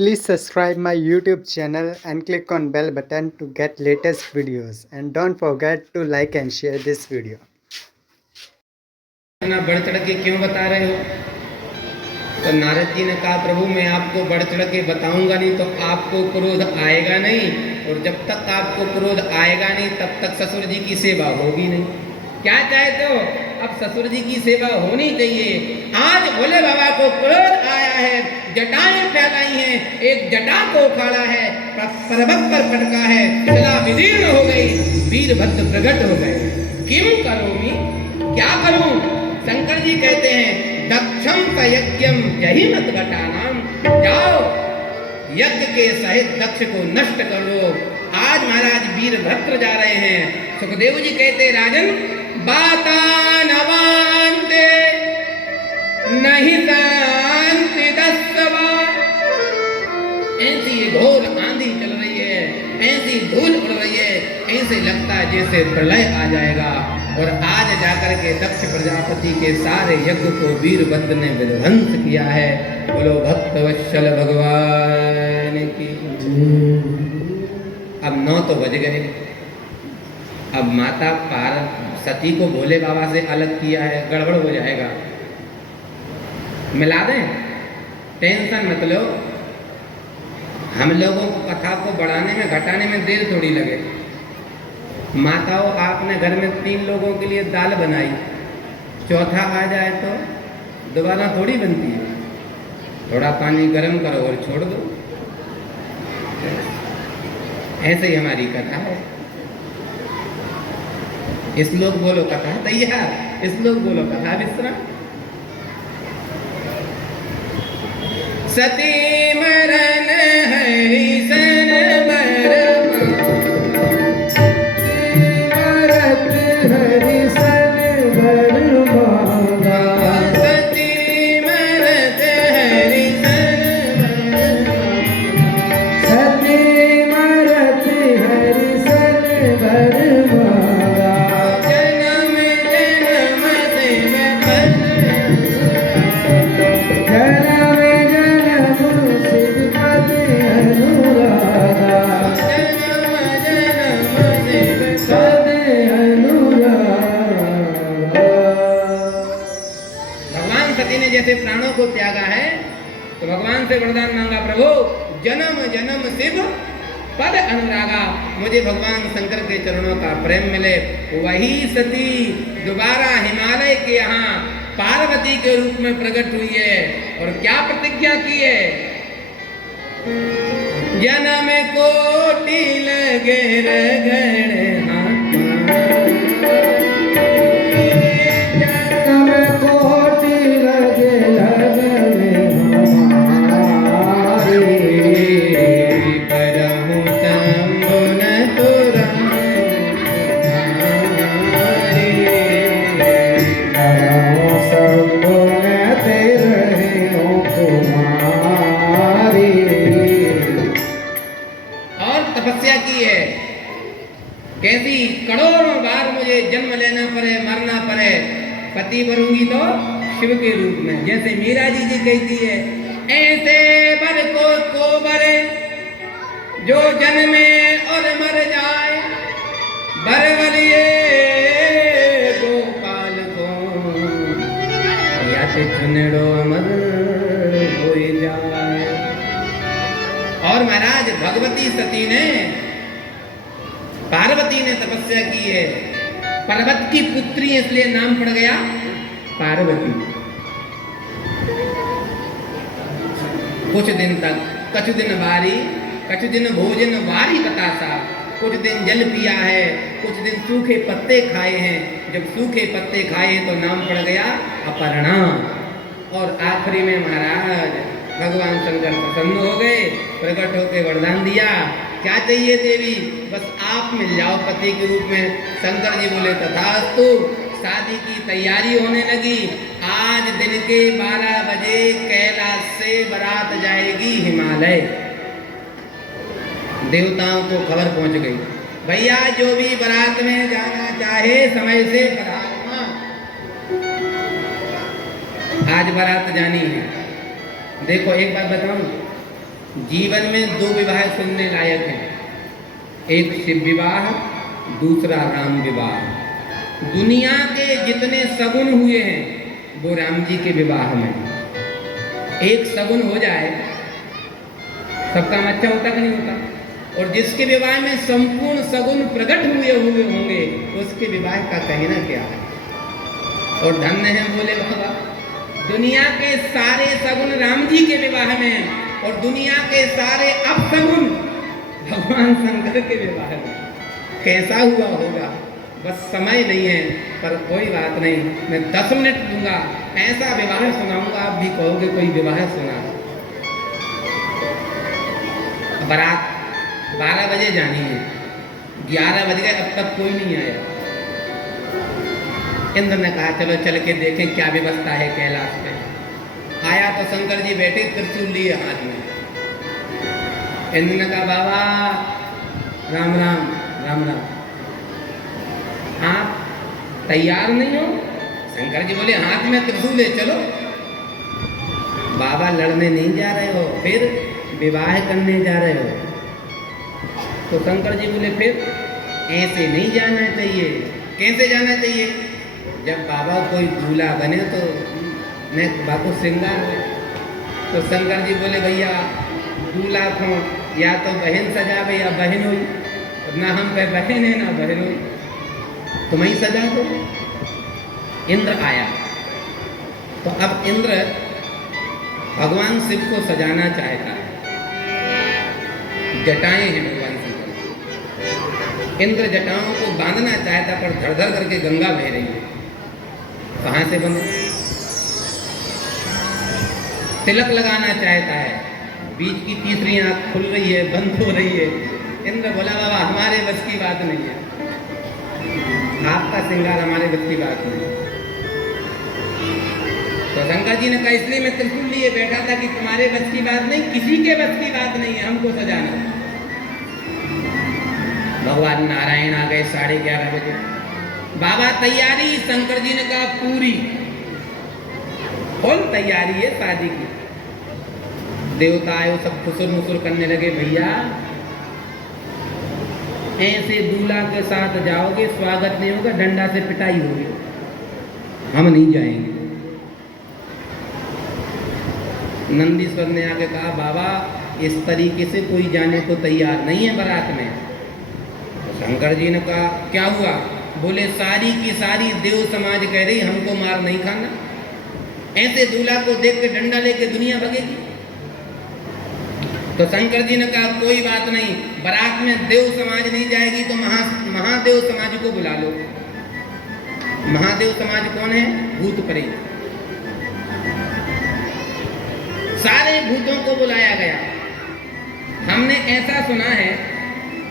Please subscribe my YouTube channel and click on bell button to get latest videos, and don't forget to like and share this video. इतना बढ़ चढ़ के क्यों बता रहे हो? तो नारद जी ने कहा, प्रभु मैं आपको बढ़ चढ़ के बताऊंगा नहीं तो आपको क्रोध आएगा नहीं, और जब तक आपको क्रोध आएगा नहीं तब तक ससुर जी की सेवा होगी नहीं। क्या चाहते हो? अब ससुर जी की सेवा होनी चाहिए। आज भोले बाबा को क्रोध आया है, जटाएं फैलाई हैं, एक जटा को उखाड़ा है, पर्वत पर पटका है, शिला विदीर्ण हो गई, वीरभद्र प्रकट हो गए। किम करोमि, क्या करूं? शंकर जी कहते हैं, दक्षम यज्ञम यही मत घटानाम, जाओ यज्ञ के सहित दक्ष को नष्ट कर दो। आज महाराज वीरभद्र जा रहे हैं। सुखदेव जी कहते, राजन बातानवान्ते नहीं शांति दस्सवा। ऐसी घोर आंधी चल रही है, ऐसी धूल उड़ रही है, ऐसे लगता है जैसे प्रलय आ जाएगा। और आज जाकर के दक्ष प्रजापति के सारे यज्ञ को वीरभद्र ने विध्वंस किया है। बोलो भक्तवत्सल भगवान की। अब 9 तो बज गए। अब माता सती को भोले बाबा से अलग किया है, गड़बड़ हो जाएगा। मिला दें, टेंशन मत लो। हम लोगों को कथा को बढ़ाने में घटाने में देर थोड़ी लगे। माताओं, आपने घर में 3 लोगों के लिए दाल बनाई, चौथा आ जाए तो दोबारा थोड़ी बनती है। थोड़ा पानी गर्म करो और छोड़ दो। ऐसे ही हमारी कथा है। श्लोक बोलो कथा तैयार, श्लोक बोलो कथा विश्राम। सती मरण हरि सन प्राणों को त्यागा है तो भगवान से वरदान मांगा, प्रभु जन्म जन्म शिव पद अनुरागा, मुझे भगवान शंकर के चरणों का प्रेम मिले। वही सती दोबारा हिमालय के यहाँ पार्वती के रूप में प्रकट हुई है और क्या प्रतिज्ञा की है? जन्म कोटि लगे रगड़ कैसी करोड़ों बार मुझे जन्म लेना पड़े, मरना पड़े, पति बनूंगी तो शिव के रूप में। जैसे मीरा जी कहती है, ऐसे बर को बरे जो जन्मे और मर जाए, बरवलिए गोपाल को या चुनड़ो अमर हो जाए। और महाराज भगवती सती ने, पार्वती ने तपस्या की है। पर्वत की पुत्री इसलिए नाम पड़ गया पार्वती। कुछ दिन तक, कुछ दिन वारी, कुछ दिन भोजन वारी बतासा, कुछ दिन जल पिया है, कुछ दिन सूखे पत्ते खाए हैं। जब सूखे पत्ते खाए तो नाम पड़ गया अपर्णा। और आखिरी में महाराज भगवान शंकर प्रसन्न हो गए, प्रकट होकर वरदान दिया, क्या चाहिए देवी? बस आप मिल जाओ पति के रूप में। शंकर जी बोले तथास्तु। शादी की तैयारी होने लगी। आज दिन के 12 बजे कैलाश से बारात जाएगी हिमालय। देवताओं को खबर पहुंच गई, भैया जो भी बारात में जाना चाहे समय से पधारना। आज बारात जानी है। देखो एक बात बताऊं, जीवन में दो विवाह सुनने लायक हैं, एक शिव विवाह, दूसरा राम विवाह। दुनिया के जितने सगुन हुए हैं वो राम जी के विवाह में। एक सगुन हो जाए सबका अच्छा होता कि नहीं होता? और जिसके विवाह में संपूर्ण सगुन प्रकट हुए होंगे उसके विवाह का कहना क्या है। और धन्य है बोले बाबा, दुनिया के सारे सगुन राम जी के विवाह में और दुनिया के सारे अपसगुन भगवान शंकर के विवाह में। कैसा हुआ होगा बस समय नहीं है, पर कोई बात नहीं, मैं 10 मिनट दूंगा, ऐसा विवाह सुनाऊंगा आप भी कहोगे कोई विवाह सुना। बारात 12 बजे जानी है, 11 बज गए, अब तक कोई नहीं आया। इंद्र ने कहा चलो चल के देखें क्या व्यवस्था है कैलाश में। आया तो शंकर जी बैठे त्रिशूल लिए हाथ में। इंद्र ने कहा बाबा राम राम राम राम, आप तैयार नहीं हो? शंकर जी बोले हाथ में त्रिशूल है चलो। बाबा लड़ने नहीं जा रहे हो, फिर विवाह करने जा रहे हो? तो शंकर जी बोले फिर ऐसे नहीं जाना चाहिए। कैसे जाना चाहिए? जब बाबा कोई दूल्हा बने तो मैं बाबू श्रृंगार में। तो शंकर जी बोले भैया दूल्हा को या तो बहन सजावे या बहन हुई, ना हम पे बहन है ना बहन हुई, तुम ही सजा दो। इंद्र आया तो अब इंद्र भगवान शिव को सजाना चाहता है। जटाएं हैं भगवान शिव की। इंद्र जटाओं को बांधना चाहता पर धड़ धड़ करके गंगा बह रही है, कहां से बंधे? तिलक लगाना चाहता है, बीच की तीसरी आंख खुल रही है, बंद हो रही है। इंद्र बोला बाबा हमारे बस की बात नहीं है, आपका श्रृंगार हमारे बस की बात नहीं। तो शंकर जी ने कहा इसलिए मैं त्रिशूल लिए बैठा था कि तुम्हारे बस की बात नहीं, किसी के बस की बात नहीं है हमको सजाना। भगवान नारायण आ गए 11:30 बजे। बाबा तैयारी? शंकर जी ने कहा पूरी फुल तैयारी है शादी की। देवता आए सब खुसुर मुसुर करने लगे, भैया ऐसे दूल्हा के साथ जाओगे स्वागत नहीं होगा, डंडा से पिटाई होगी, हम नहीं जाएंगे। नंदीश्वर ने आके कहा बाबा इस तरीके से कोई जाने को तैयार नहीं है बारात में। तो शंकर जी ने कहा क्या हुआ? बोले सारी की सारी देव समाज कह रही हमको मार नहीं खाना, ऐसे दूल्हा को देख के डंडा लेके दुनिया भगेगी। तो शंकर जी ने कहा कोई बात नहीं, बारात में देव समाज नहीं जाएगी तो महादेव समाज को बुला लो। महादेव समाज कौन है? भूत प्रेत। सारे भूतों को बुलाया गया। हमने ऐसा सुना है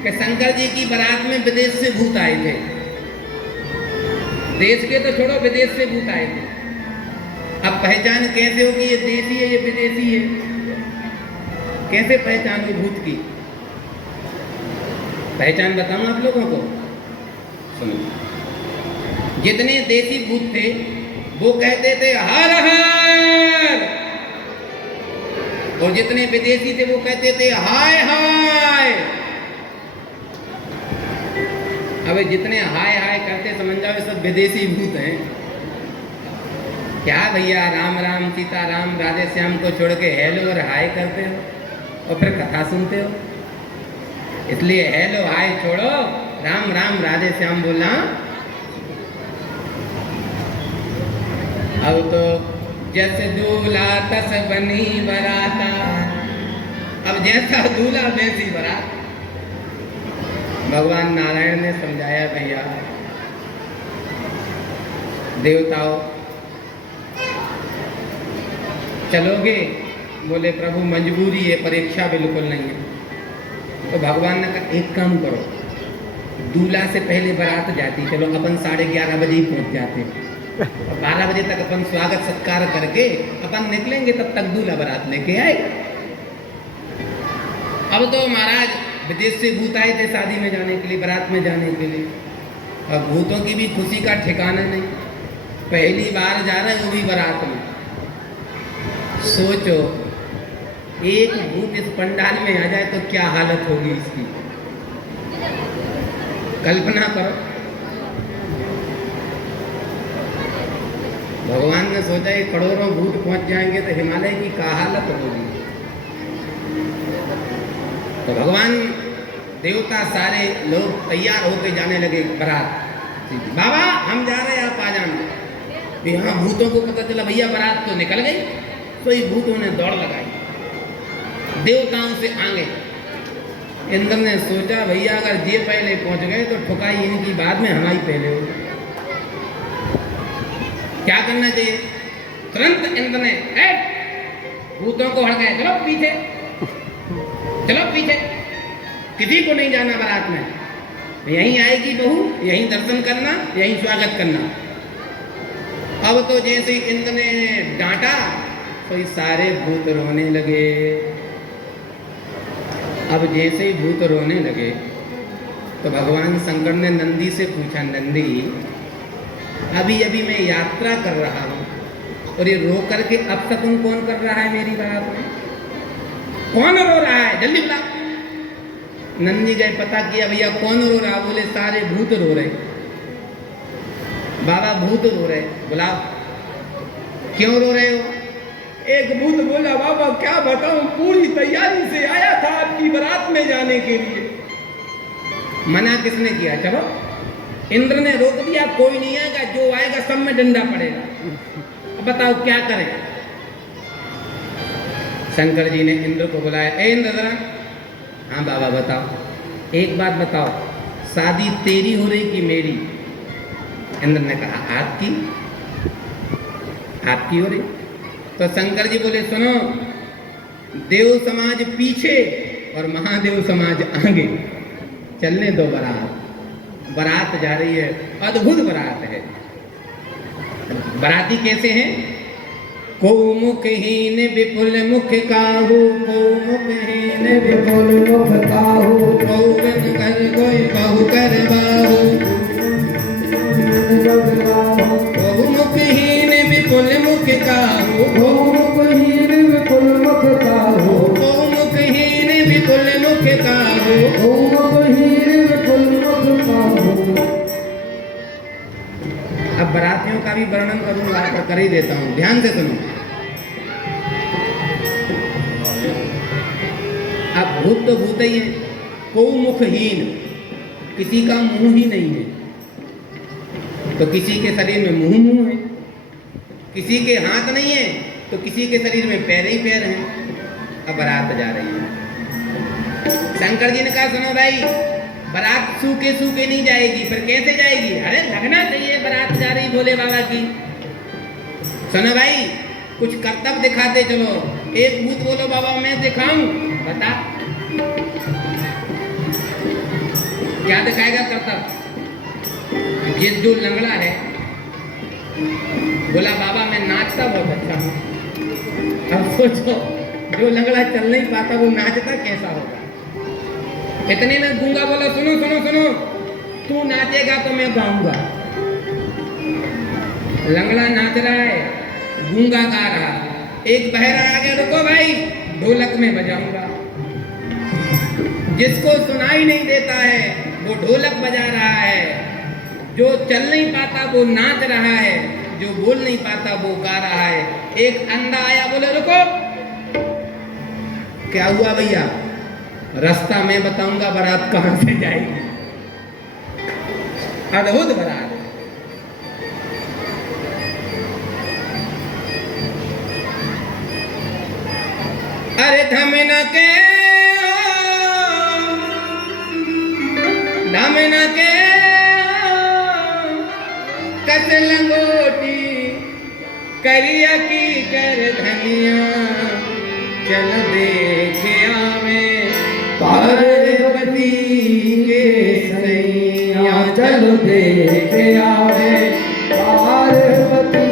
कि शंकर जी की बारात में विदेश से भूत आए थे, देश के तो छोड़ो विदेश से भूत आए थे। अब पहचान कैसे होगी ये देशी है ये विदेशी है? कैसे पहचान हो भूत की? पहचान बताऊं आप लोगों को, सुनो। जितने देशी भूत थे वो कहते थे हर हर, और जितने विदेशी थे वो कहते थे हाय हाय। अब जितने हाय हाय करते समझ जाओ सब विदेशी भूत हैं। क्या भैया राम राम सीता राम राधे श्याम को छोड़ के हेलो और हाय करते हो और फिर कथा सुनते हो? इसलिए हेलो हाय छोड़ो, राम राम राधे श्याम बोलना। अब तो जैसे दूल्हा तस बनी बराता, अब जैसा दूल्हा वैसी बारात। भगवान नारायण ने समझाया भैया देवताओं चलोगे? बोले प्रभु मजबूरी है, परीक्षा बिल्कुल नहीं है। तो भगवान ने कहा एक काम करो, दूल्हा से पहले बारात जाती, चलो अपन 11:30 बजे ही पहुंच जाते, और 12 बजे तक अपन स्वागत सत्कार करके अपन निकलेंगे, तब तक दूल्हा बारात लेके आएगा। अब तो महाराज विदेश से भूत आए थे शादी में जाने के लिए, बारात में जाने के लिए। अब भूतों की भी खुशी का ठिकाना नहीं, पहली बार जा रहे हैं वो भी बारात में। सोचो एक भूत इस पंडाल में आ जाए तो क्या हालत होगी इसकी, कल्पना करो। भगवान ने सोचा ये करोड़ों भूत पहुंच जाएंगे तो हिमालय की क्या हालत होगी। तो भगवान देवता सारे लोग तैयार होके जाने लगे बारात। बाबा हम जा रहे हैं, आप आ जाना। यहाँ भूतों को पता चला भैया बारात तो निकल गई, तो ये भूतों ने दौड़ लगाई, देवताओं से आगे। इंद्र ने सोचा भैया अगर ये पहले पहुंच गए तो ठुकाई इनकी बाद में हमारी पहले होगी। क्या करना चाहिए? तुरंत इंद्र ने भूतों को हड़काया, चलो पीछे, चलो पीछे, किसी को नहीं जाना बारात में, यहीं आएगी बहू, यहीं दर्शन करना, यहीं स्वागत करना। अब तो जैसे इंद्र ने डांटा तो ये सारे भूत रोने लगे। अब जैसे ही भूत रोने लगे तो भगवान शंकर ने नंदी से पूछा, नंदी अभी अभी मैं यात्रा कर रहा हूँ और ये रो करके अब शकुन कौन कर रहा है मेरी बारात में? कौन रो रहा है? जल्दी बुला। नंदी गए, पता किया भैया कौन रो रहा? बोले सारे भूत रो रहे। बाबा भूत रो रहे, बुलाओ। क्यों रो रहे हो? एक भूत बोला बाबा क्या बताऊं, पूरी तैयारी से आया था आपकी बारात में जाने के लिए। मना किसने किया? चलो इंद्र ने रोक दिया, कोई नहीं आएगा, जो आएगा सब में डंडा पड़ेगा। अब बताओ क्या करें? शंकर जी ने इंद्र को बुलाया, ए इंद्र जरा। हाँ बाबा बताओ, एक बात बताओ, शादी तेरी हो रही कि मेरी? इंद्र ने कहा आपकी। आपकी हो रही? तो शंकर जी बोले सुनो, देव समाज पीछे और महादेव समाज आगे, चलने दो बारात। बारात जा रही है, अद्भुत बारात है। बाराती कैसे हैं? को मुखहीन विपुल मुख काहू, को मुखहीन विपुल मुख काहू, को बन कर कोई बहु कर बाहू, को मुखहीन विपुल मुख काहू, को मुखहीन विपुल मुख काहू, को मुखहीन विपुल मुख काहू, को मुखहीन विपुल मुख काहू। अब बारातियों का भी वर्णन करूंगा, पर कर ही देता हूं, ध्यान से सुनो। अब भूत तो भूत ही है, को मुखहीन, किसी का मुंह ही नहीं है। तो किसी के शरीर में मुंह है, किसी के हाथ नहीं है, तो किसी के शरीर में पैर ही पैर हैं। अब बारात जा रही है। शंकर जी ने कहा सुनो भाई, बारात सूखे सूखे नहीं जाएगी, फिर कैसे जाएगी? अरे लगना चाहिए बारात जा रही भोले बाबा की। सुनो भाई, कुछ कर्तव्य दिखाते चलो। एक भूत बोलो बाबा मैं दिखाऊं, बता क्या दिखाएगा कर्तव्य? ये जो लंगड़ा है बोला बाबा मैं नाचता बहुत अच्छा हूँ। अब सोचो, जो लंगड़ा चल नहीं पाता वो नाचता कैसा होगा? इतने में गूंगा बोला सुनो सुनो सुनो, तू नाचेगा तो मैं गाऊंगा। लंगड़ा नाच रहा है, गूंगा गा रहा। एक बहरा आ गया, रुको भाई ढोलक में बजाऊंगा। जिसको सुनाई नहीं देता है वो ढोलक बजा रहा है, जो चल नहीं पाता वो नाच रहा है, जो बोल नहीं पाता वो गा रहा है। एक अंधा आया, बोले रुको। क्या हुआ भैया? रास्ता मैं बताऊंगा, बारात कहां से जाएगी। अद्भुत बारात। अरे धमना के कस लंगोटी करिया की कर धनिया, चल देखे आवे पार्वती के सैया, चल देखे आवे पार्वती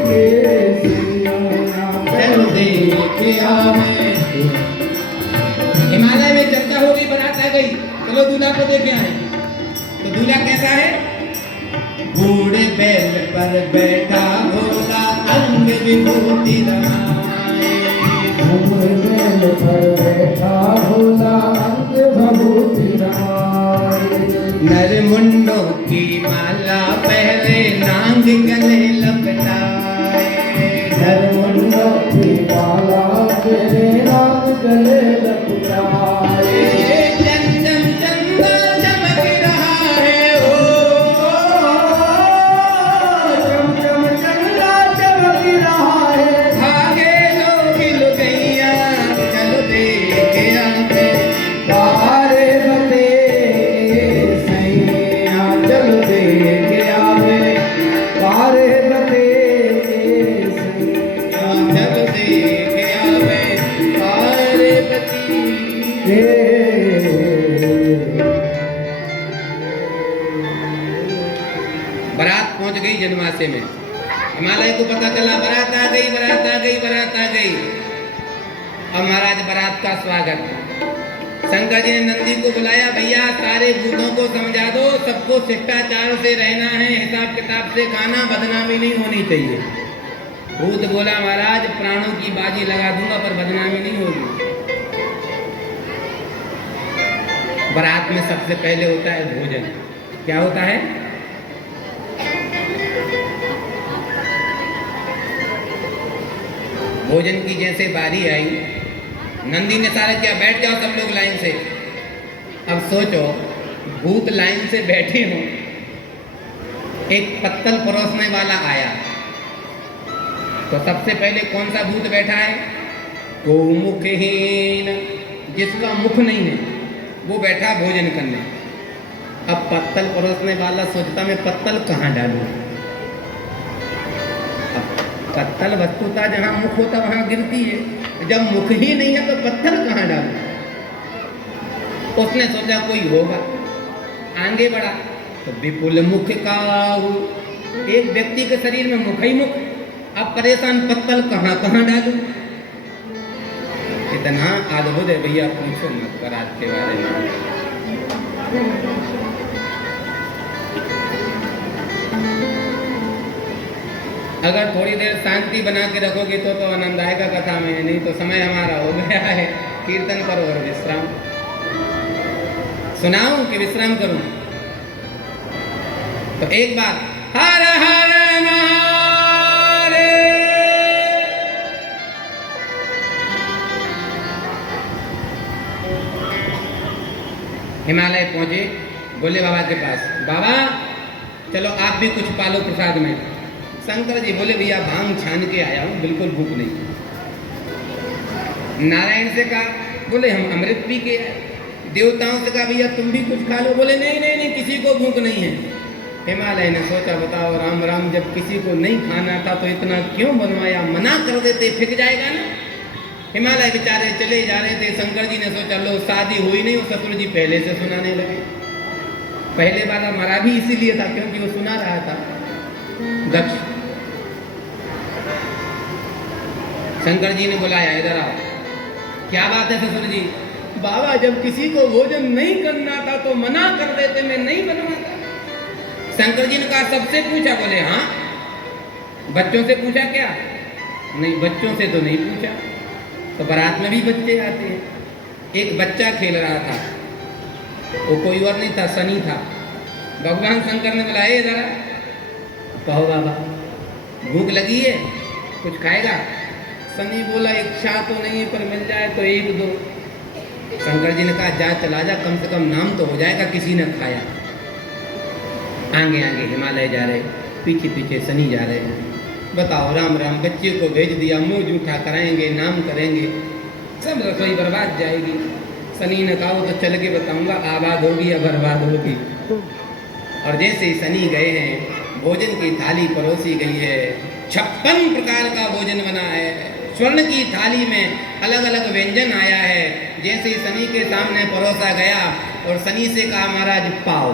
के सैया, चल देखे आवे। हिमालय में चर्चा हो गई, बारात आ गई, चलो दूल्हा को देखे आए। तो दूल्हा कैसा है? बूढ़े बैल पर बैठा भोला, अंग विभूति रमाए। पर बैठा भोला अंग भभूति रमाए। नर मुंडों की माला पहले नांग गले लपटाए। नर मुंडों की माला पहले नांग गले लपटाए। चंदन चंदा चमक रहा है ओ, चम चम चंदा चमक रहा है। भागे लोग लुगैया चल देखे आते। बारे बते सैया चल दे गया वे। बारे बते सैया चल देखे आवे पार्वती। बारात पहुंच गई जनमासे में। हिमालय को पता चला बारात आ गई, बारात आ गई, बारात आ गई। अब महाराज बारात का स्वागत। शंकर जी ने नंदी को बुलाया, भैया सारे भूतों को समझा दो, सबको शिष्टाचार से रहना है, हिसाब किताब से खाना, बदनामी नहीं होनी चाहिए। भूत बोला महाराज प्राणों की बाजी लगा दूंगा पर बदनामी नहीं होगी। बारात में सबसे पहले होता है भोजन। क्या होता है? भोजन की जैसे बारी आई, नंदी ने सारा किया, बैठ जाओ सब लोग लाइन से। अब सोचो भूत लाइन से बैठे हो, एक पत्तल परोसने वाला आया तो सबसे पहले कौन सा भूत बैठा है? गोमुखहीन, जिसका मुख नहीं है वो बैठा भोजन करने। अब पत्तल परोसने वाला सोचता मैं पत्तल कहाँ डालूं। पत्तल वस्तुता जहाँ मुख होता वहाँ गिरती है, जब मुख ही नहीं है तो पत्थर कहाँ डालूं। उसने सोचा कोई होगा, आगे बढ़ा तो विपुल मुख का एक व्यक्ति के शरीर में मुख ही मुख। अब परेशान पत्तल कहाँ कहाँ डालूं। इतना अद्भुत है भैया, पूछो मत बारात के बारे में। अगर थोड़ी देर शांति बना के रखोगे तो आनंद आएगा कथा में, नहीं तो समय हमारा हो गया है। कीर्तन करो और विश्राम। सुनाऊं कि विश्राम करूं? तो एक बार हर हर महादेव। हिमालय पहुंचे, बोले बाबा के पास, बाबा चलो आप भी कुछ पालो प्रसाद में। शंकर जी बोले भैया भांग छान के आया हूं, बिल्कुल भूख नहीं। नारायण से कहा, बोले हम अमृत पी के आए। देवताओं से कहा भैया तुम भी कुछ खा लो, बोले नहीं नहीं नहीं किसी को भूख नहीं है। हिमालय ने सोचा बताओ राम राम, जब किसी को नहीं खाना था तो इतना क्यों बनवाया, मना कर देते फिक जाएगा ना। हिमालय बेचारे चले जा रहे थे, शंकर जी ने सोचा लो शादी हुई नहीं, वो ससुर जी पहले से सुनाने लगे। पहले वाला मरा भी इसीलिए था क्योंकि वो सुना रहा था दक्ष। शंकर जी ने बुलाया, इधर आओ। क्या बात है ससुर जी? बाबा जब किसी को भोजन नहीं करना था तो मना कर देते, मैं नहीं बनवाता। शंकर जी ने कहा सबसे पूछा? बोले हाँ। बच्चों से पूछा क्या? नहीं बच्चों से तो नहीं पूछा। तो बारात में भी बच्चे आते हैं। एक बच्चा खेल रहा था, वो कोई और नहीं था, शनि था। भगवान शंकर ने बुलाया जरा, कहो बाबा भूख लगी है, कुछ खाएगा? शनि बोला इच्छा तो नहीं है पर मिल जाए तो एक दो। शंकर जी ने कहा जा चला जा, कम से कम नाम तो हो जाएगा किसी ने खाया। आगे आगे हिमालय जा रहे, पीछे पीछे शनि जा रहे। बताओ राम राम, बच्चे को भेज दिया, मुंह जूठा कराएंगे, नाम करेंगे, सब रसोई बर्बाद जाएगी। शनि ने कहा तो चल के बताऊंगा आबाद होगी या बर्बाद होगी। और जैसे ही शनि गए हैं, भोजन की थाली परोसी गई है। 56 प्रकार का भोजन बना है, स्वर्ण की थाली में अलग अलग व्यंजन आया है। जैसे ही शनि के सामने परोसा गया और शनि से कहा महाराज पाओ,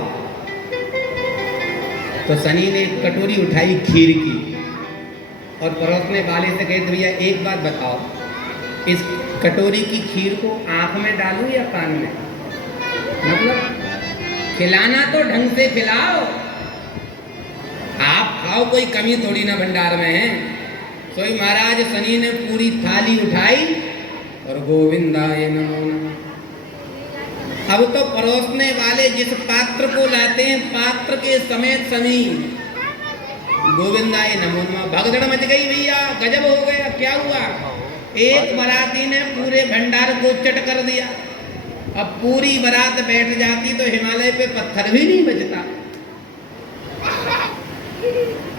तो शनि ने एक कटोरी उठाई खीर की और परोसने वाले से कहे भैया एक बात बताओ, इस कटोरी की खीर को आंख में डालूं या कान में? मतलब खिलाना तो ढंग से खिलाओ, आप खाओ, कोई कमी थोड़ी ना भंडार में है। सोई महाराज शनि ने पूरी थाली उठाई और गोविंदाय नमो नमः। अब तो परोसने वाले जिस पात्र को लाते हैं पात्र के समेत सनी गोविंदाय नमो नमः। भगदड़ मच गई भैया, गजब हो गया। क्या हुआ? एक बाराती ने पूरे भंडार को चट कर दिया। अब पूरी बारात बैठ जाती तो हिमालय पे पत्थर भी नहीं बचता।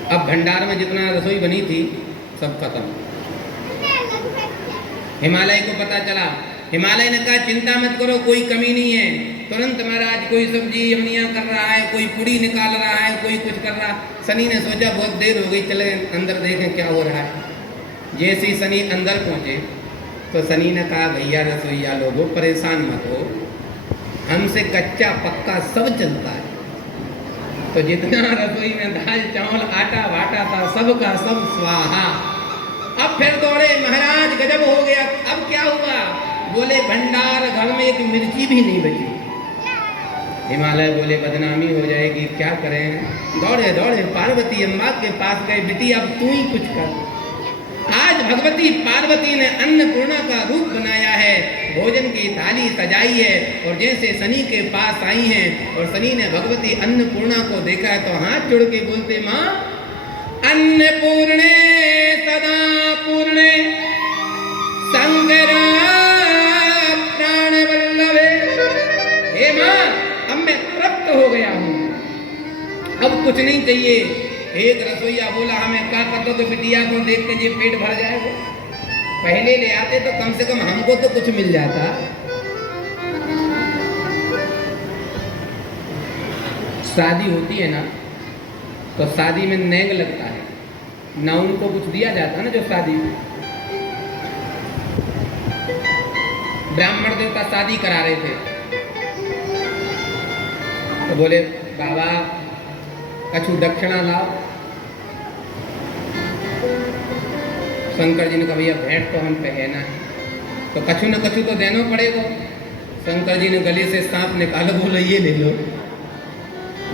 अब भंडार में जितना रसोई बनी थी सब खत्म। हिमालय को पता चला। हिमालय ने कहा चिंता मत करो, कोई कमी नहीं है। तुरंत महाराज कोई सब्जी यमनिया कर रहा है, कोई पुड़ी निकाल रहा है, कोई कुछ कर रहा। सनी ने सोचा बहुत देर हो गई, चले अंदर देखें क्या हो रहा है। जैसे ही सनी अंदर पहुंचे तो सनी ने कहा भैया रसोईया लोगों परेशान मत हो, हमसे कच्चा पक्का सब चलता है। तो जितना रसोई में दाल चावल आटा वाटा था सबका सब स्वाहा। अब फिर दौड़े महाराज गजब हो गया। अब क्या हुआ? बोले भंडार घर में एक मिर्ची भी नहीं बची। हिमालय बोले बदनामी हो जाएगी, क्या करें। दौड़े दौड़े पार्वती अम्मा के पास गए, बेटी अब तू ही कुछ कर। आज भगवती पार्वती ने अन्नपूर्णा का रूप बनाया है, भोजन की थाली सजाई है और जैसे सनी के पास आई हैं और सनी ने भगवती अन्नपूर्णा को देखा है तो हाथ जोड़ के बोलते माँ अन्नपूर्णे सदा पूर्णे शंकरा प्राण वल्लभे। हे माँ अब मैं तृप्त हो गया हूँ, अब कुछ नहीं चाहिए। एक रसोईया बोला हमें क्या पता कि बिटिया को देख के ये पेट भर जाएगा, पहले ले आते तो कम से कम हमको तो कुछ मिल जाता। शादी होती है ना तो शादी में नेंग लगता है ना, उनको कुछ दिया जाता ना। जो शादी में ब्राह्मण देवता शादी करा रहे थे तो बोले बाबा कछु दक्षिणा लाओ। शंकर जी ने कहा भैया भेंट तो हम पे है ना, तो कछु न कछु तो देना पड़ेगा। शंकर जी ने गले से सांप निकालो, बोले ये ले लो।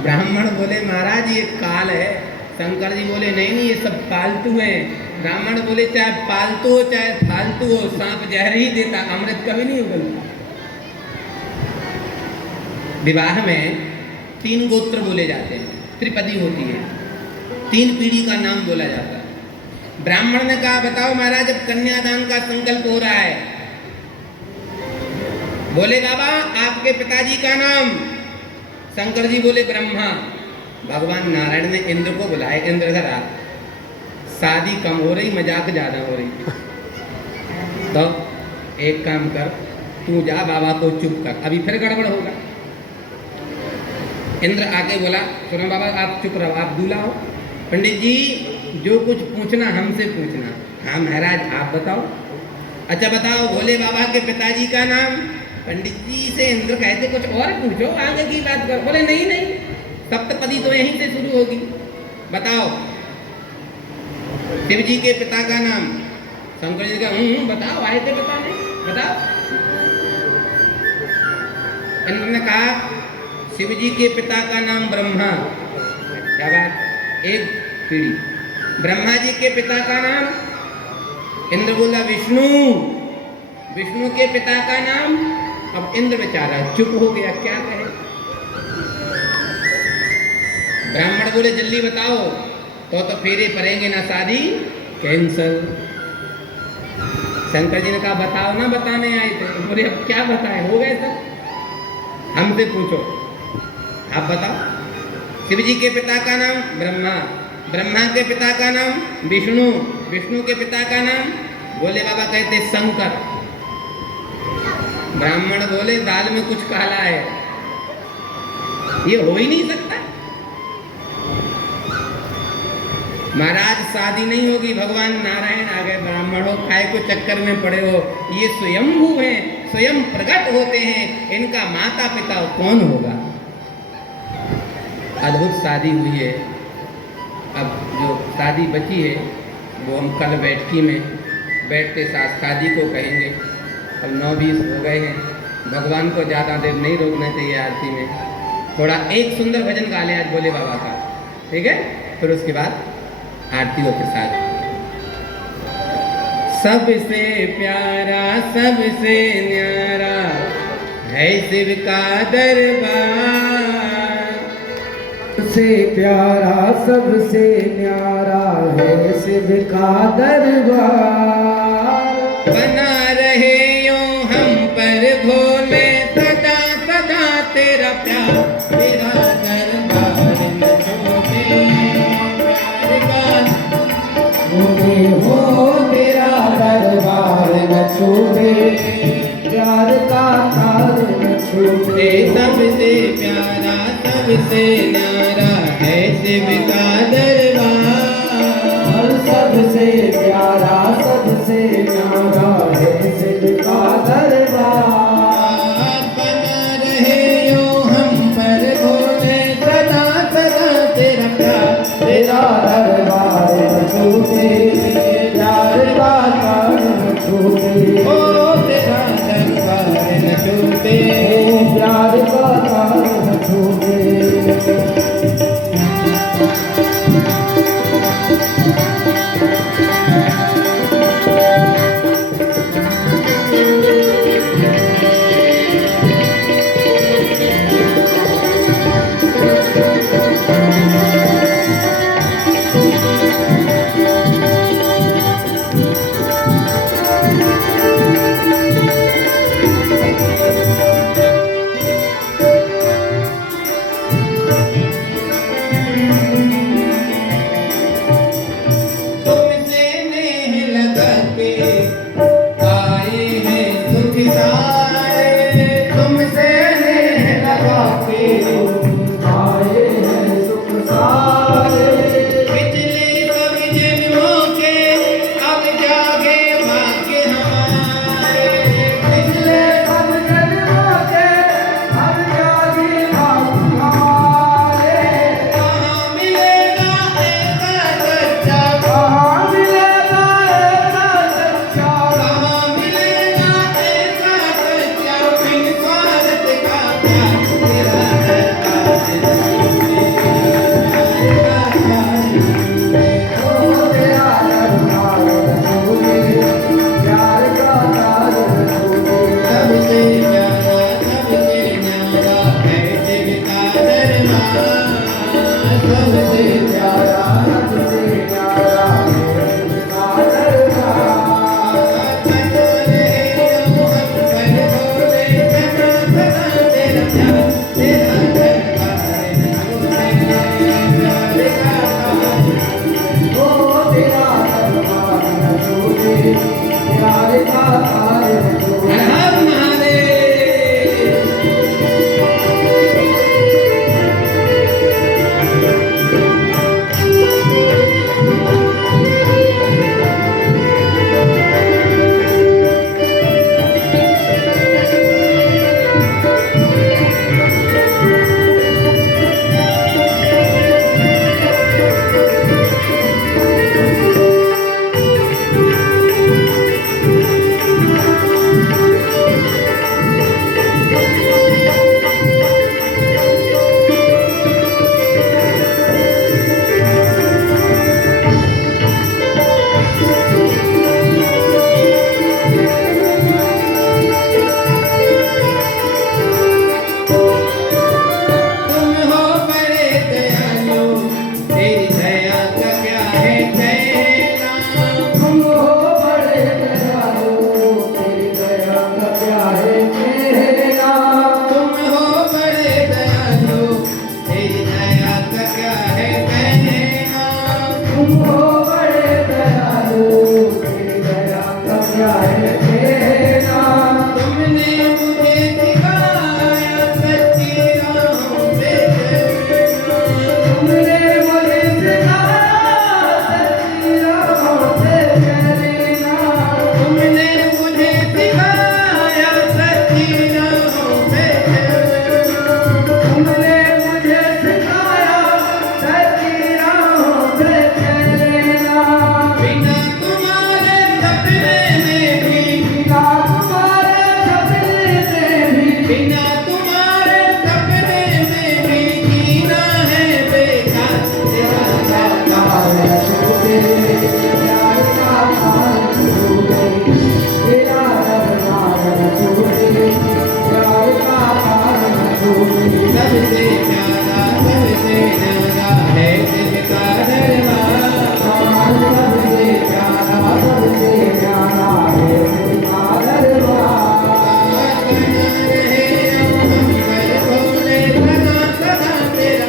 ब्राह्मण बोले महाराज ये काल है। शंकर जी बोले नहीं नहीं ये सब पालतू हैं। ब्राह्मण बोले चाहे पालतू हो चाहे फालतू हो, सांप जहर ही देता, अमृत कभी नहीं उगलता। विवाह में 3 गोत्र बोले जाते हैं, त्रिपदी होती है, 3 पीढ़ी का नाम बोला जाता है। ब्राह्मण ने कहा बताओ महाराज अब कन्यादान का संकल्प हो रहा है। बोले बाबा आपके पिताजी का नाम। शंकर जी बोले ब्रह्मा। भगवान नारायण ने इंद्र को बुलाया, इंद्र घर आ, शादी कम हो रही मजाक ज्यादा हो रही, तो एक काम कर तू जा बाबा को चुप कर, अभी फिर गड़बड़ होगा। इंद्र आके बोला सुनो बाबा आप चुप रहो, आप दूल्हा हो। पंडित जी जो कुछ पूछना हमसे पूछना। हाँ महाराज आप बताओ। अच्छा बताओ भोले बाबा के पिताजी का नाम। पंडित जी से इंद्र कहते कुछ और पूछो, आगे की बात करो। बोले नहीं नहीं सप्तपदी तो यहीं से शुरू होगी, बताओ। शिव जी के पिता का नाम। शंकर जी का बताओ, आए थे बताने, बताओ। इंद्र ने कहा शिव जी के पिता का नाम ब्रह्मा। क्या बात, एक पीढ़ी। ब्रह्मा जी के पिता का नाम। इंद्र बोला विष्णु। विष्णु के पिता का नाम। अब इंद्र बेचारा चुप हो गया, क्या कहे। ब्राह्मण बोले जल्दी बताओ, तो फेरे पड़ेंगे ना, शादी कैंसल। शंकर जी ने कहा बताओ ना, बताने आए थे। बोले अब क्या बताए, हो गए सब, हमसे पूछो, आप बताओ। शिव जी के पिता का नाम ब्रह्मा। ब्रह्मा के पिता का नाम विष्णु। विष्णु के पिता का नाम भोले बाबा कहते शंकर। ब्राह्मण बोले दाल में कुछ काला है, ये हो ही नहीं सकता। महाराज शादी नहीं होगी, भगवान नारायण आ गए। ब्राह्मणों काय को चक्कर में पड़े हो, ये स्वयंभू हैं, स्वयं प्रकट होते हैं, इनका माता पिता कौन होगा। अद्भुत शादी हुई है। अब जो शादी बची है वो हम कल बैठकी में बैठते साथ शादी को कहेंगे। अब 9:20 हो गए हैं, भगवान को ज़्यादा देर नहीं रोकना चाहिए आरती में। थोड़ा एक सुंदर भजन गा ले आज भोले बाबा का, ठीक है, फिर उसके बाद आरती और प्रसाद। सबसे प्यारा सबसे न्यारा है शिव का दरबार। सबसे प्यारा सबसे न्यारा है शिव का दरबार। बना रहे यो हम पर भोले सदा सदा तेरा प्यार, तेरा दरबार न छोड़े प्यार का। मुझे हो तेरा दरबार न छूटे, प्यार का तार न छूटे। सबसे प्यारा सबसे न्यारा है शिव का दरबार। सबसे प्यारा सबसे न्यारा है शिव का दरबार। बना रहे यो हम पर भोले सदा सदा तेरा प्यार, तेरा दरबार न छूटे, प्यार का तार न छूटे। ओ तेरा दरबार न छूटे। प्यार का तार न छूटे।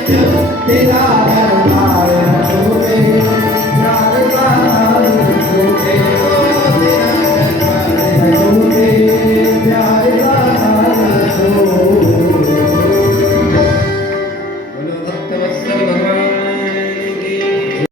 तेरा